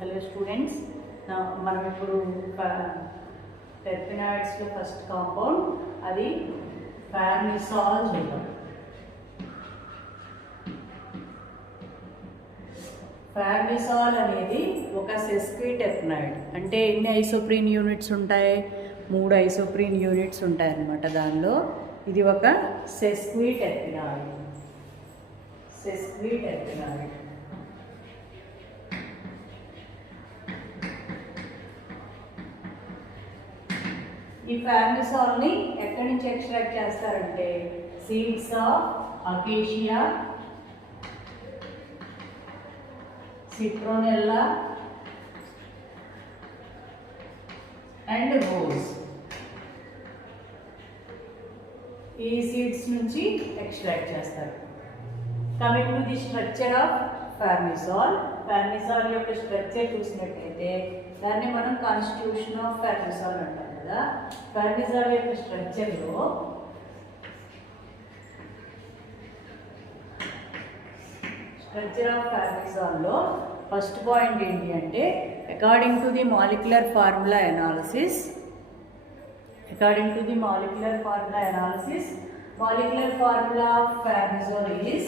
Hello students, మనం ఇప్పుడు టెర్పెనాయిడ్స్లో first compound అది ఫార్మిసాల్ చూద్దాం. ఫార్మిసాల్ అనేది ఒక సెస్క్విటెర్పెనాయిడ్. అంటే ఎన్ని ఐసోప్రీన్ యూనిట్స్ ఉంటాయి? 3 ఐసోప్రీన్ యూనిట్స్ ఉంటాయి అన్నమాట. దానిలో ఇది ఒక సెస్క్విటెర్పెనాయిడ్. ఈ ఫార్మిసాల్ని ఎక్కడి నుంచి ఎక్స్ట్రాక్ట్ చేస్తారంటే seeds of acacia, citronella and rose. ఈ సీడ్స్ నుంచి ఎక్స్ట్రాక్ట్ చేస్తారు. Coming to the structure of farnesol. Farnesol యొక్క స్ట్రక్చర్ చూసినట్లయితే దాన్ని మనం కాన్స్టిట్యూషన్ ఆఫ్ ఫార్మిసాల్ అంటాం కదా. ఫార్మిసాల్ యొక్క స్ట్రక్చర్లో ఫస్ట్ పాయింట్ ఏంటి అంటే according to the molecular formula analysis, molecular formula of farnesol is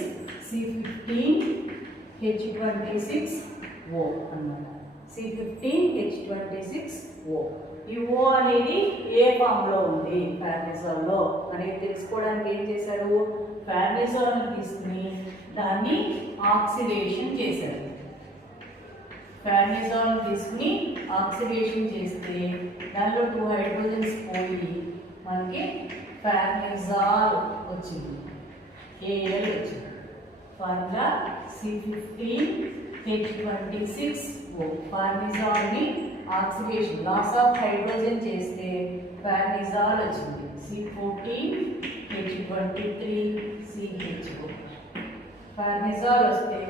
C15H26O అన్నమాట. C15H26O. ఈ O అనేది ఏ ఫామ్లో ఉంది ఫార్మిసాల్లో అనేది తెలుసుకోవడానికి ఏం చేశారు? ఫార్మిసాల్ని తీసుకుని దాన్ని ఆక్సిడేషన్ చేశారు. చేస్తే దానిలో 2 హైడ్రోజన్స్ పోయి మనకి ఫార్మిసాల్ వచ్చింది, AL వచ్చింది. Formula C15H26O. ఫార్మిసాల్ని ఆక్సిడేషన్ లాస్ ఆఫ్ హైడ్రోజన్ చేస్తే ఫార్మిసాల్ వచ్చింది, C14H23CHO. ఫార్మిసాల్ వస్తే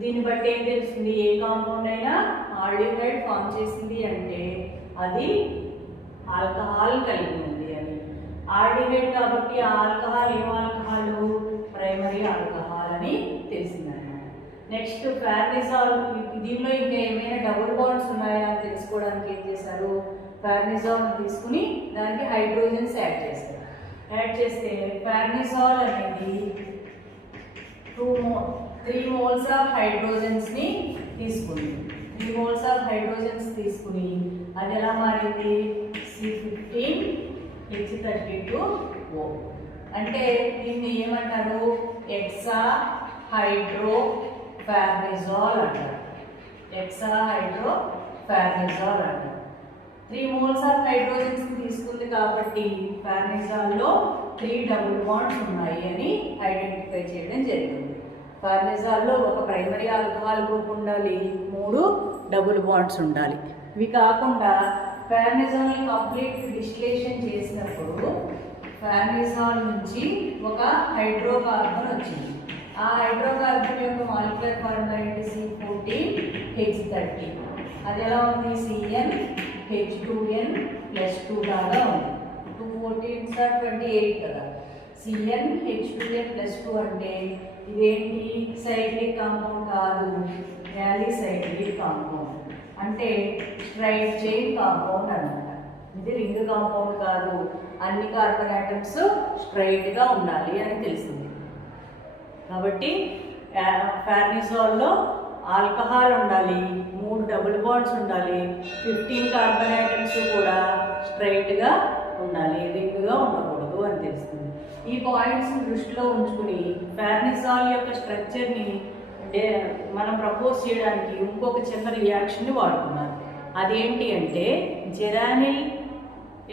దీన్ని బట్టి ఏం తెలుస్తుంది? ఏ కాంపౌండ్ అయినా ఆల్డిహైడ్ ఫామ్ చేసింది అంటే అది ఆల్కహాల్ కలిగి ఉంది అని. ఆల్డిహైడ్ కాబట్టి ఆ ఆల్కహాల్ ఏం ఆల్కహాల్? ప్రైమరీ ఆల్కహాల్ అని తెలిసిందన్నమాట. నెక్స్ట్ ఫార్మిసాల్ దీనిలో ఇంకా ఏమైనా డబుల్ బాండ్స్ ఉన్నాయా అని తెలుసుకోవడానికి ఏం చేశారు? ఫార్మిసాల్ని తీసుకుని దానికి హైడ్రోజన్స్ యాడ్ చేస్తారు. యాడ్ చేస్తే ఫార్మిసాల్ అనేది 3 moles ఆఫ్ హైడ్రోజన్స్ని తీసుకుంది. 3 moles ఆఫ్ హైడ్రోజన్స్ తీసుకుని అది ఎలా మారింది? C15H32O. అంటే దీన్ని ఏమంటారు? ఎక్సా హైడ్రో ఫార్మిసాల్ అంటారు. 3 moles ఆఫ్ హైడ్రోజన్స్ తీసుకుంది కాబట్టి ఫార్మిసాల్లో 3 డబుల్ బాండ్స్ ఉన్నాయి అని ఐడెంటిఫై చేయడం జరిగింది. ఫార్మిసాల్లో ఒక ప్రైమరీ ఆల్కహాల్ గ్రూప్ ఉండాలి, 3 డబుల్ బాండ్స్ ఉండాలి. ఇవి కాకుండా ఫార్మిసాల్ని కంప్లీట్ డిస్టిలేషన్ చేసినప్పుడు ఫార్మిసాల్ నుంచి ఒక హైడ్రోకార్బన్ వచ్చింది. ఆ హైడ్రోకార్బన్ యొక్క మాలిక్యులర్ ఫార్ములా ఏంటి? C14H30. అది ఎలా ఉంది? CnH2n+2 లాగా ఉంది. 214 కదా. CnH2n+2 అంటే ఇదేంటి? సైక్లిక్ కాంపౌండ్ కాదు, యాలిసైక్లిక్ కాంపౌండ్. అంటే స్ట్రైట్ చైన్ కాంపౌండ్ అన్నమాట. ఇది రింగ్ కాంపౌండ్ కాదు, అన్ని కార్బన్ ఆటమ్స్ స్ట్రైట్గా ఉండాలి అని తెలిసింది. కాబట్టి ఫార్మిసాల్లో ఆల్కహాల్ ఉండాలి, 3 డబుల్ బాండ్స్ ఉండాలి, 15 కార్బన్ ఆటమ్స్ కూడా స్ట్రైట్గా ఉండాలి, రింగ్గా ఉండకూడదు అని తెలుస్తుంది. ఈ పాయింట్స్ని దృష్టిలో ఉంచుకుని ఫార్మిసాల్ యొక్క స్ట్రక్చర్ని మనం ప్రపోజ్ చేయడానికి ఇంకొక చిన్న రియాక్షన్ని వాడుకున్నారు. అదేంటి అంటే జెరానిల్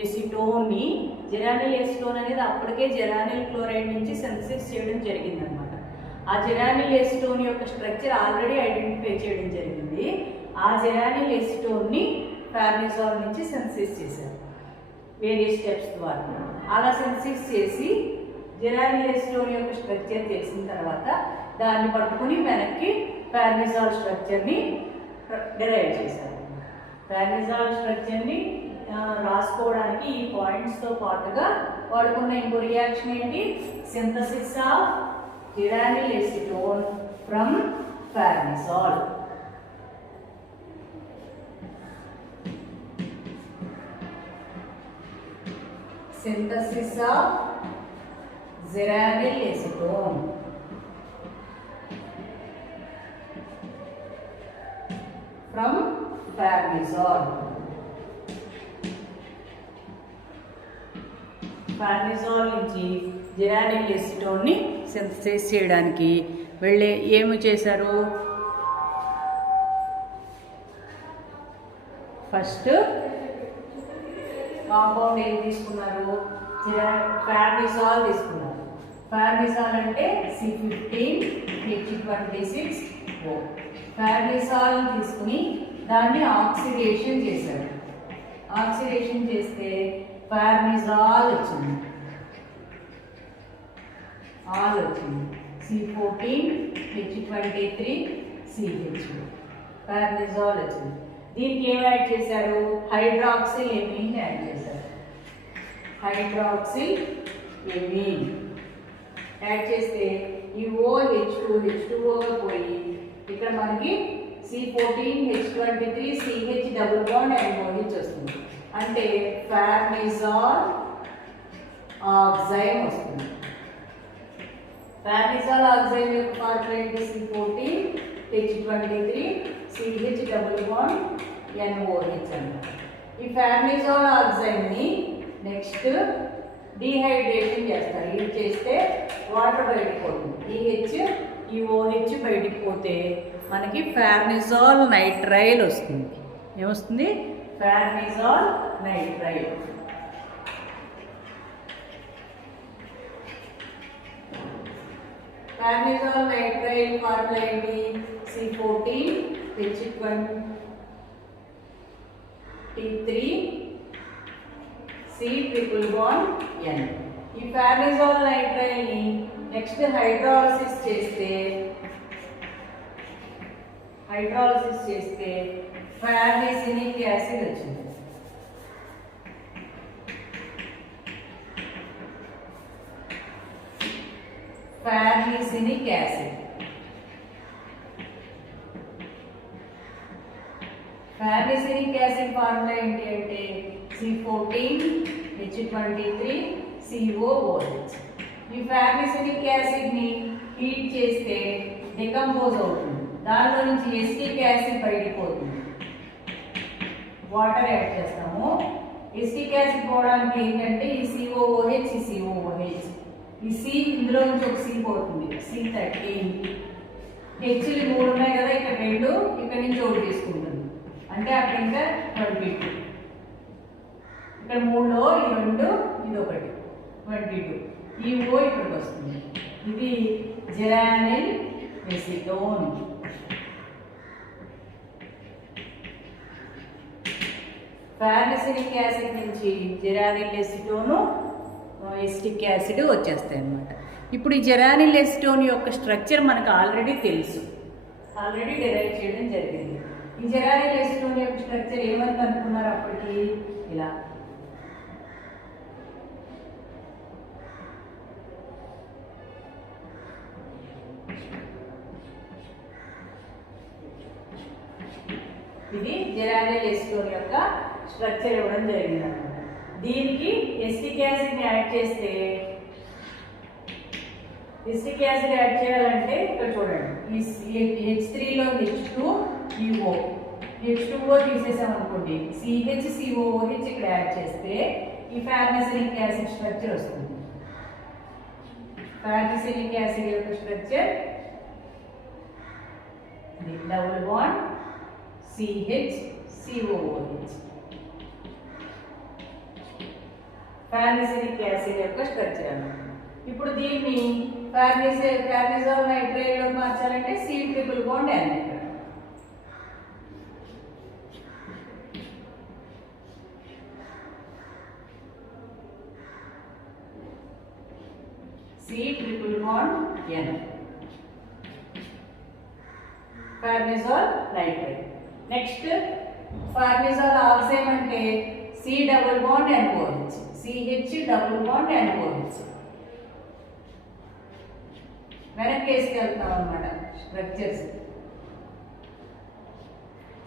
ఎసిటోన్ అనేది అప్పటికే జెరానిల్ క్లోరైడ్ నుంచి సింథసిస్ చేయడం జరిగిందనమాట. ఆ జెరానిల్ ఎసిటోన్ యొక్క స్ట్రక్చర్ ఆల్రెడీ ఐడెంటిఫై చేయడం జరిగింది. ఆ జెరానిల్ ఎసిటోన్ని ఫార్మిసాల్ నుంచి సింథసిస్ చేశారు వేరియస్ స్టెప్స్ ద్వారా. అలా సింథసిస్ చేసి జెరానిల్ ఎసిటోన్ యొక్క స్ట్రక్చర్ తెలిసిన తర్వాత దాన్ని పట్టుకుని వెనక్కి ఫార్మిసాల్ స్ట్రక్చర్ని డిరైవ్ చేశారు. ఫార్మిసాల్ స్ట్రక్చర్ని రాసుకోవడానికి ఈ పాయింట్స్తో పాటుగా వాడుకున్న ఇంకో రియాక్షన్ ఏంటి? Synthesis of geranyl acetone from farnesol. synthesis of zeranil acetone from farnesol. farnesol నుంచి జెరానిల్ ఎసిటోన్ని సింథసిస్ చేయడానికి వెళ్ళే ఏమి చేశారు? ఫస్ట్ కాంపౌండ్ ఏం తీసుకున్నారు? ఫార్నిసాల్ తీసుకున్నారు. ఫార్నిసాల్ అంటే C15H26O. ఫార్నిసాల్ తీసుకుని దాన్ని ఆక్సిడేషన్ చేశారు. ఆక్సిడేషన్ చేస్తే ఫార్నిసాల్ వచ్చింది. ఆల్ వచ్చింది. C14H23CH ఫార్నిసాల్ వచ్చింది. దీనికి ఏం యాడ్ చేశారు? హైడ్రాక్సిల్ ఎమీన్ యాడ్ చేశారు. హైడ్రాక్సిల్ ఎమీన్ యాడ్ చేస్తే ఈ OH2H2O పోయి ఇక్కడ మనకి C14H23CH double bond and OH వస్తుంది. అంటే ఫార్నిసాల్ ఆక్సైడ్ వస్తుంది. ఫార్నిసాల్ ఆక్సైడ్ యొక్క ఫార్ములా ఏంటి? C14H23CH డబుల్ బాండ్ NOH అన్నమాట. ఈ ఫార్నిసాల్ ఆక్సైడ్ని నెక్స్ట్ డీహైడ్రేషన్ చేస్తారు. ఇది చేస్తే వాటర్ బయటకు పోతుంది. ఈ OH బయటికి పోతే మనకి ఫార్నిసాల్ నైట్రైల్ వస్తుంది. ఏమొస్తుంది? ఫార్నిసాల్ నైట్రైల్. ఫార్నిసాల్ నైట్రైల్ ఫార్ములా ఏంటి? C14H23C triple bond N. ఈ ఫార్నిసాల్ నైట్రైల్ని నెక్స్ట్ హైడ్రాలసిస్ చేస్తే ఫార్నిసినిక్ యాసిడ్ వచ్చింది. ఫార్నిసినిక్ యాసిడ్. ఫార్నిసినిక్ యాసిడ్ ఫార్ములా ఏంటి అంటే C14H23COOH. ఈ ఫార్నిసినిక్ యాసిడ్ని హీట్ చేస్తే డికంపోజ్ అవుతుంది. దానిలో నుంచి ఎసిటిక్ యాసిడ్ బయటికి పోతుంది. వాటర్ యాడ్ చేస్తాము. ఎసిటిక్ యాసిడ్ పోవడానికి ఏంటంటే ఈ COOH, ఈ C ఇందులో నుంచి ఒక C పోతుంది. C13. హెచ్లు 3 ఉన్నాయి కదా, ఇక్కడ 2, ఇక్కడ నుంచి ఒకటి తీసుకుంటుంది. అంటే అక్కడ ఇంకా 22. ఇక్కడ 3లో ఈ 2, ఇది ఒకటి 22. ఈ O ఇక్కడికి వస్తుంది. ఇది జెరానిల్ ఎసిటోన్. ఫార్నిసినిక్ యాసిడ్ నుంచి జెరానిల్ ఎసిటోను, ఎసిటిక్ యాసిడ్ వచ్చేస్తాయి అన్నమాట. ఇప్పుడు ఈ జెరానిల్ ఎసిటోన్ యొక్క స్ట్రక్చర్ మనకు ఆల్రెడీ తెలుసు, ఆల్రెడీ డిరైవ్ చేయడం జరిగింది. ఈ జెరానిల్ ఎసిటోన్ యొక్క స్ట్రక్చర్ ఏమని కనుక్కున్నారు అప్పటికి? ఇలా ఇది జెరానిల్ ఎసిటోన్ యొక్క స్ట్రక్చర్ ఇవ్వడం జరిగింది అన్నమాట. దీనికి ఎసిటిక్ యాసిడ్ని యాడ్ చేస్తే, ఎసిటిక్ యాసిడ్ యాడ్ చేయాలంటే ఇక్కడ చూడండి, ఈ H3లో H2O, H2O తీసేసాం అనుకోండి, CHCOOH ఇక్కడ యాడ్ చేస్తే ఈ ఫార్నిసినిక్ యాసిడ్ స్ట్రక్చర్ వస్తుంది. ఫార్నిసినిక్ యాసిడ్ యొక్క structure double bond CHCOOH. Farnesenic acid యొక్క స్ట్రక్చర్ అన్నమాట. ఇప్పుడు దీన్ని ఫార్నిసాల్ నైట్రైల్ లో మార్చాలంటే C ట్రిపుల్ బాండ్ N. ఇక్కడ C triple bond N. Farnesal nitrile. Next farnesal oxide అంటే C double bond NOH, CH double bond NOH. వెనక్కి వేసుకెళ్తాం అన్నమాట structures.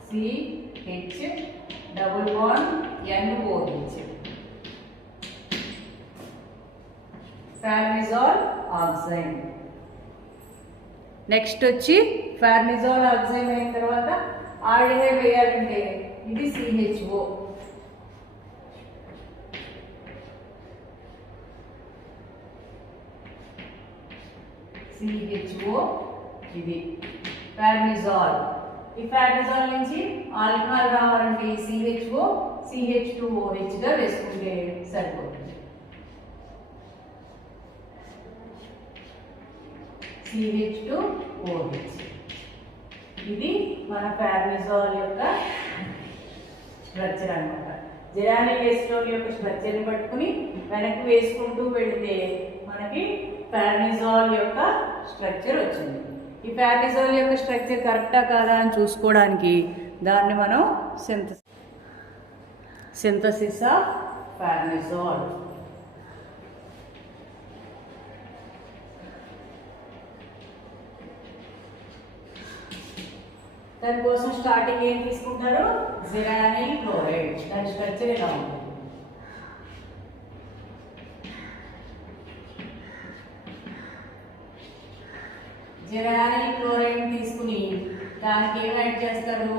CH double bond NOH. Farnesal oxide. Next వచ్చి farnesal oxide అయిన తర్వాత aldehyde వేయాలంటే ఇది CHO. ఇది ఫార్మిజాల్. ఈ ఫార్మిజాల్ నుంచి ఆల్కహాల్ రావాలంటే CHO CH2OH గా వేసుకుంటే సరిపోతుంది. CH2OH. ఇది మన ఫార్మిజాల్ యొక్క స్ట్రక్చర్ అన్నమాట. జెరానిల్ ఎసిటోల్ యొక్క స్ట్రక్చర్ని పట్టుకుని వెనక్కి వేసుకుంటూ వెళితే మనకి ఫార్మిజాల్ యొక్క స్ట్రక్చర్ వచ్చింది. ఈ ఫార్మిజాల్ యొక్క స్ట్రక్చర్ కరెక్టా కాదా అని చూసుకోవడానికి దాన్ని మనం సింథసిస్ ఆఫ్ ఫార్మిజాల్. దానికోసం స్టార్టింగ్ ఏం తీసుకుంటారు? జెరానిల్ క్లోరైడ్. దాని స్ట్రక్చర్ ఎలా ఉంటుంది? జెరానిల్ క్లోరైడ్ తీసుకుని దానికి ఏం యాడ్ చేస్తారు?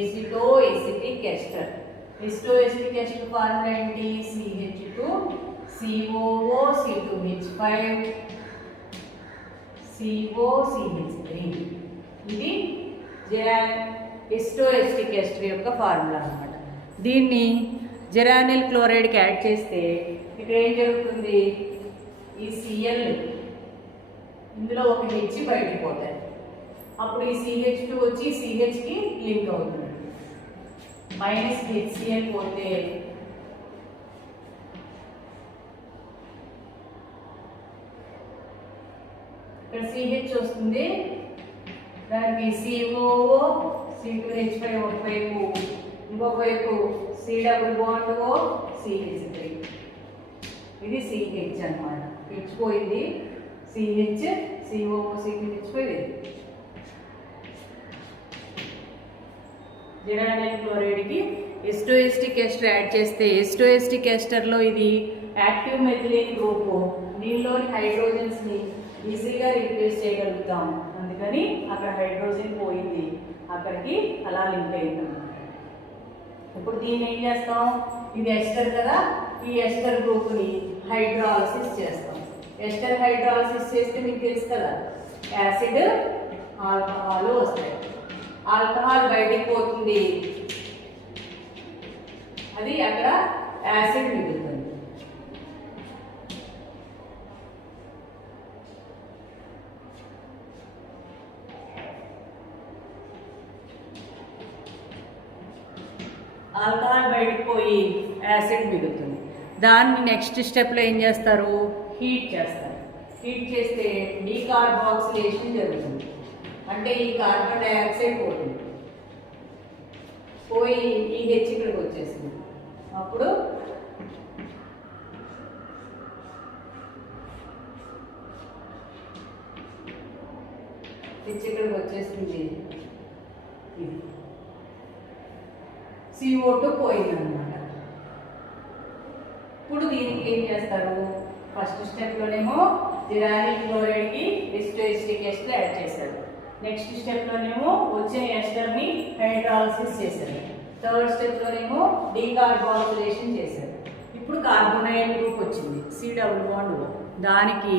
Acetic ester. Acetic ester formula ఏంటి? CH2 COO C2H5 COCH3. ఇది ఎసిటిక్ ఎస్టర్ యొక్క ఫార్ములా అన్నమాట. దీన్ని జెరానిల్ క్లోరైడ్కి యాడ్ చేస్తే ఇక్కడ ఏం జరుగుతుంది? ఈ Cl ఇందులో ఒక H బయటకు పోతాయి. అప్పుడు ఈ CH2 వచ్చి CHకి లింక్ అవుతుంది. -HCl పోతే ఇక్కడ CH వస్తుంది. దానికి COO C2H5 ఒకవైపు, ఇంకొక వైపు C double bond O CH3. ఇది CH అన్నమాట. H పోయింది. CH COO C2H5. జెరానిల్ క్లోరైడ్కి ఎసిటిక్ ఎస్టర్ యాడ్ చేస్తే ఎసిటిక్ ఎస్టర్లో ఇది యాక్టివ్ మెథిలీన్ గ్రూపు. దీనిలోని హైడ్రోజన్స్ని ఈజీగా రీప్లేస్ చేయగలుగుతాం. అందుకని అక్కడ హైడ్రోజన్ పోయింది, అక్కడికి అలా లింక్ అయింది. ఇప్పుడు దీన్ని ఏం చేస్తాం? ఇది ఎస్టర్ కదా, ఈ ఎస్టర్ గ్రూప్ని హైడ్రాలసిస్ చేస్తాం. ఎస్టర్ హైడ్రాలసిస్ చేస్తే మీకు తెలుసు కదా, యాసిడ్ ఆల్కహాల్ వస్తాయి. ఆల్కహాల్ బయటికి పోతుంది, అది అక్కడ యాసిడ్ మిగులుతుంది. ఆల్కహాల్ బయటకు పోయి యాసిడ్ మిగులుతుంది. దాన్ని నెక్స్ట్ స్టెప్లో ఏం చేస్తారు? హీట్ చేస్తారు. హీట్ చేస్తే డీకార్బాక్సిలేషన్ జరుగుతుంది. అంటే ఈ కార్బన్ డైఆక్సైడ్ పోతుంది, పోయి ఈ H ఇక్కడికి వచ్చేసింది. అప్పుడు H ఇక్కడికి వచ్చేసింది. ఇది CO2 పోయిందన్నమాట. ఇప్పుడు దీనికి ఏం చేస్తారు? ఫస్ట్ స్టెప్లోనేమో జెరానిల్ క్లోరైడ్కి ఎసిటిక్ ఎస్టర్ యాడ్ చేశారు. నెక్స్ట్ స్టెప్లోనేమో వచ్చిన ఎస్టర్ని హైడ్రాలసిస్ చేశారు. థర్డ్ స్టెప్లోనేమో డీకార్బాక్సిలేషన్ చేశారు. ఇప్పుడు కార్బోనైల్ గ్రూప్ వచ్చింది, C డబుల్ బాండ్ O. దానికి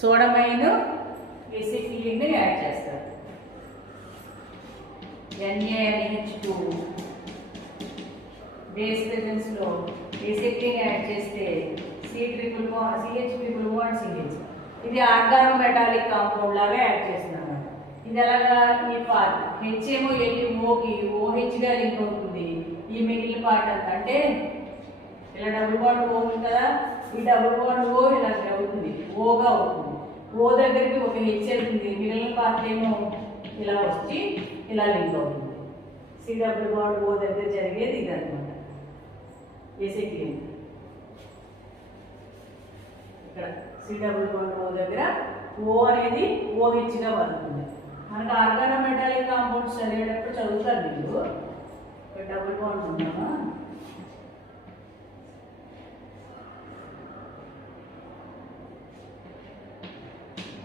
సోడమైన్ ఎసిటిలిన్ని యాడ్ చేస్తారు. NaNH2 బేస్ ప్రెజెన్స్లో ఎసిటిలిన్ యాడ్ చేస్తే CH ట్రిపుల్ బాండ్ CH. ఇది ఆర్గానోమెటాలిక్ కాంపౌండ్ లాగా యాడ్ చేస్తున్నారు. ఇది ఎలాగా? ఈ పార్ట్ H ఏమో వెళ్ళి ఓకి OH గా లింక్ అవుతుంది. ఈ మిగిలిన పార్ట్ అంతా అంటే ఇలా డబుల్ బాండ్ O ఉంది కదా, ఈ డబుల్ బాండ్ O ఇలా అవుతుంది, ఓగా అవుతుంది. O దగ్గరికి ఒక H వెళ్తుంది, మిగిలిన పార్ట్ ఏమో ఇలా వచ్చి ఇలా లింక్ అవుతుంది. C డబుల్ బాండ్ O దగ్గర జరిగేది ఇది అనమాట. ఎసిటిలిన్ ఇక్కడ C డబుల్ బాండ్ O దగ్గర O అనేది OH గా మారుతుంది. మనకు ఆర్గానోమెటాలిక్ కాంపౌండ్స్ చదివేటప్పుడు చదువుతారు మీరు. ఇక్కడ డబుల్ బాండ్ ఉన్నామా,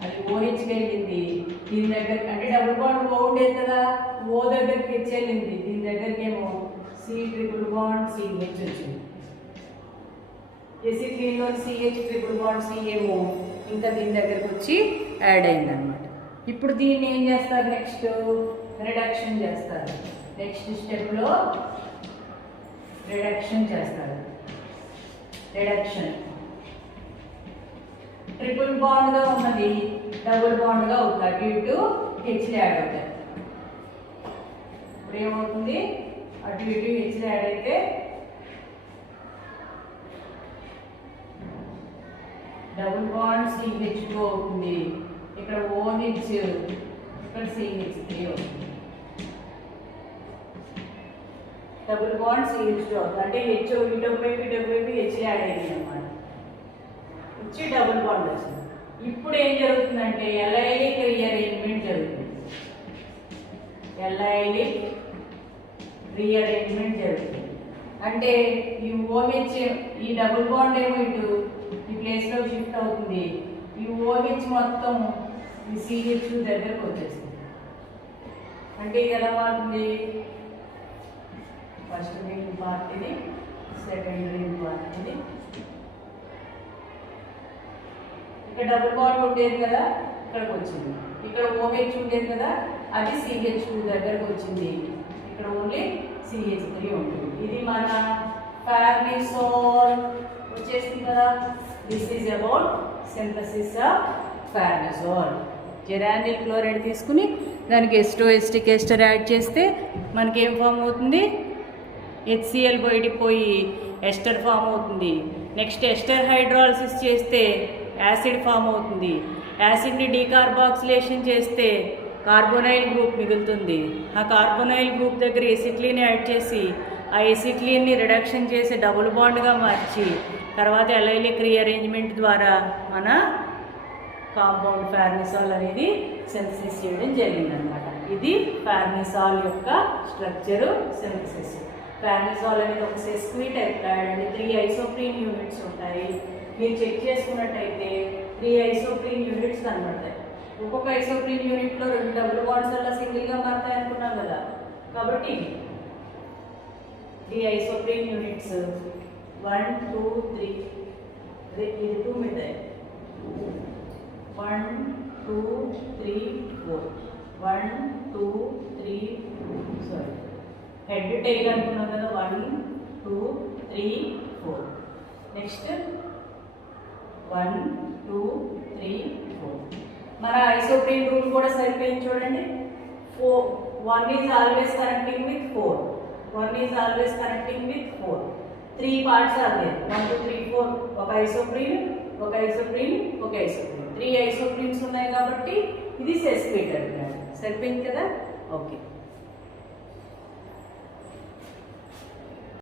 అది ఓహెచ్కి వెళ్ళింది. దీని దగ్గర అంటే డబుల్ బాండ్ ఓ ఉండేది కదా, ఓ దగ్గరికి హెచ్ వెళ్ళింది. దీని దగ్గరికి ఏమో సి ట్రిపుల్ బాండ్ సిహెచ్ వచ్చింది. ఎసిక్లీన్లో సిహెచ్ ట్రిపుల్ బాండ్ సి ఏమో ఇంకా దీని దగ్గరకు వచ్చి యాడ్ అయిందనమాట. ఇప్పుడు దీన్ని ఏం చేస్తారు, నెక్స్ట్ రిడక్షన్ చేస్తారు. నెక్స్ట్ స్టెప్లో రిడక్షన్ చేస్తారు. రిడక్షన్ ట్రిపుల్ బాండ్గా ఉన్నది డబుల్ బాండ్గా అవుతుంది. అటు ఇటు హెచ్లు యాడ్ అవుతాయి. ఇప్పుడు ఏమవుతుంది, అటు ఇటు హెచ్లు యాడ్ అయితే డబుల్ బాండ్ సిహెచ్2 అవుతుంది. ఇక్కడ ఓహెచ్, ఇక్కడ సిహెచ్3 అవుతుంది. డబుల్ బాండ్ సిహెచ్2 అవుతుంది. అంటే హెచ్ ఇటు వైపు హెచ్ యాడ్ అయింది అన్నమాట. వచ్చి డబుల్ బాండ్ వచ్చింది. ఇప్పుడు ఏం జరుగుతుందంటే ఎలైలిక్ రీఅరేంజ్మెంట్ జరుగుతుంది. ఎలైలిక్ రీఅరేంజ్మెంట్ జరుగుతుంది. అంటే ఈ ఓహెచ్, ఈ డబుల్ బాండ్ ఏమో ఇటు ఈ ప్లేస్లో షిఫ్ట్ అవుతుంది. ఈ ఓహెచ్ మొత్తం ఈ సిహెచ్ దగ్గరకు వచ్చేస్తుంది. అంటే ఇది ఎలా మారుతుంది, ఫస్ట్ రింగ్ పార్ట్ ఇది, సెకండ్ రింగ్ పార్ట్ ఇది. ఇక్కడ డబుల్ బాండ్ ఉండేది కదా, ఇక్కడికి వచ్చింది. ఇక్కడ ఓహెచ్ ఉండేది కదా, అది సిహెచ్2 దగ్గరకు వచ్చింది. ఇక్కడ ఓన్లీ సిహెచ్3 ఉంటుంది. ఇది మన ఫార్నిసోల్ వచ్చేసింది కదా. This is about synthesis of farnesol. Geranyl chloride తీసుకుని దానికి ఎస్టిక్ ఎస్టర్ యాడ్ చేస్తే మనకి ఏం ఫామ్ అవుతుంది, HCl బయటికి పోయి ఎస్టర్ ఫామ్ అవుతుంది. నెక్స్ట్ ఎస్టర్ హైడ్రాలసిస్ చేస్తే యాసిడ్ ఫామ్ అవుతుంది. యాసిడ్ని డీకార్బాక్సిలేషన్ చేస్తే కార్బోనైల్ గ్రూప్ మిగులుతుంది. ఆ కార్బోనైల్ గ్రూప్ దగ్గర ఎసిక్లీన్ యాడ్ చేసి ఆ ఎసిక్లీన్ని రిడక్షన్ చేసి డబుల్ బాండ్గా మార్చి తర్వాత ఎలైలిక్ రీఅరేంజ్మెంట్ ద్వారా మన కాంపౌండ్ ఫార్నిసాల్ అనేది సింథసిస్ చేయడం జరిగిందనమాట. ఇది ఫార్నిసాల్ యొక్క స్ట్రక్చరు, సింథసిస్. ఫార్నిసాల్ అనేది ఒక సెస్క్విట్ టైప్లాయిడ్ అండి. 3 ఐసోప్రీన్ యూనిట్స్ ఉంటాయి. మీరు చెక్ చేసుకున్నట్టయితే 3 ఐసోప్రీన్ యూనిట్స్ కనబడతాయి. ఒక్కొక్క ఐసోప్రీన్ యూనిట్లో 2 డబుల్ బాండ్స్ అలా సింగిల్గా మారుతాయి అనుకున్నాం కదా. కాబట్టి 3 ఐసోప్రీన్ యూనిట్స్ 1 2 3 ఇది 2 మిథైల్ 1 2 3 4 1 2 3 సారీ హెడ్ టైల్ అనుకున్నాం కదా. 1 2 3 4 నెక్స్ట్ 1 2 3 4. మన ఐసోప్రీన్ రూల్ కూడా సరిపోయింది చూడండి. 1 is always connecting with 4, 1 is always connecting with 4. 3 parts are there. 1 2 3 4 ఒక ఐసోప్రీన్, ఒక ఐసోప్రీన్, ఒక ఐసోప్రీన్. 3 ఐసోప్రీన్స్ ఉన్నాయి కాబట్టి ఇది సెస్క్విట్ అంటారు. సరిపోయింది కదా. ఓకే.